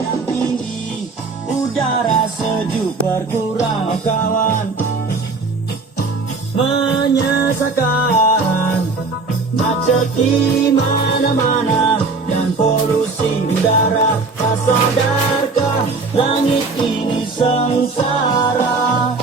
Yang ini udara sejuk berkurang kawan, menyesakan macet di mana-mana dan polusi udara. Tak sadarkah langit ini sengsara?